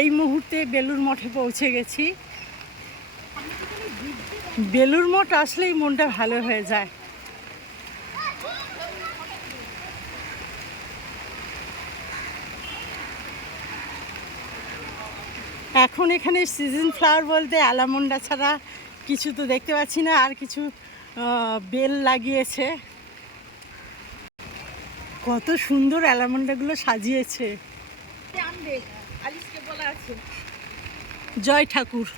এই মুহূর্তে বেলুড় মঠে পৌঁছে গেছি। বেলুড় মঠ আসলেই মনটা ভালো হয়ে যায়। এখন এখানে সিজন ফ্লাওয়ার বলতে অ্যালামন্ডা ছাড়া কিছু তো দেখতে পাচ্ছি না। আর কিছু বেল লাগিয়েছে, কত সুন্দর অ্যালামন্ডাগুলো সাজিয়েছে। জয় ঠাকুর।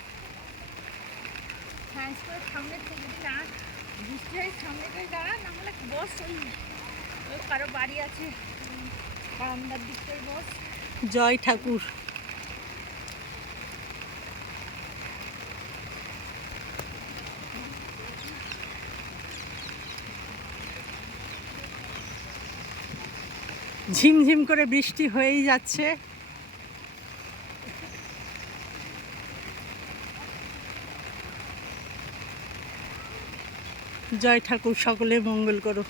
জয় ঠাকুর। ঝিমঝিম করে বৃষ্টি হয়েই যাচ্ছে। জয় ঠাকুর, সকলে মঙ্গল করো।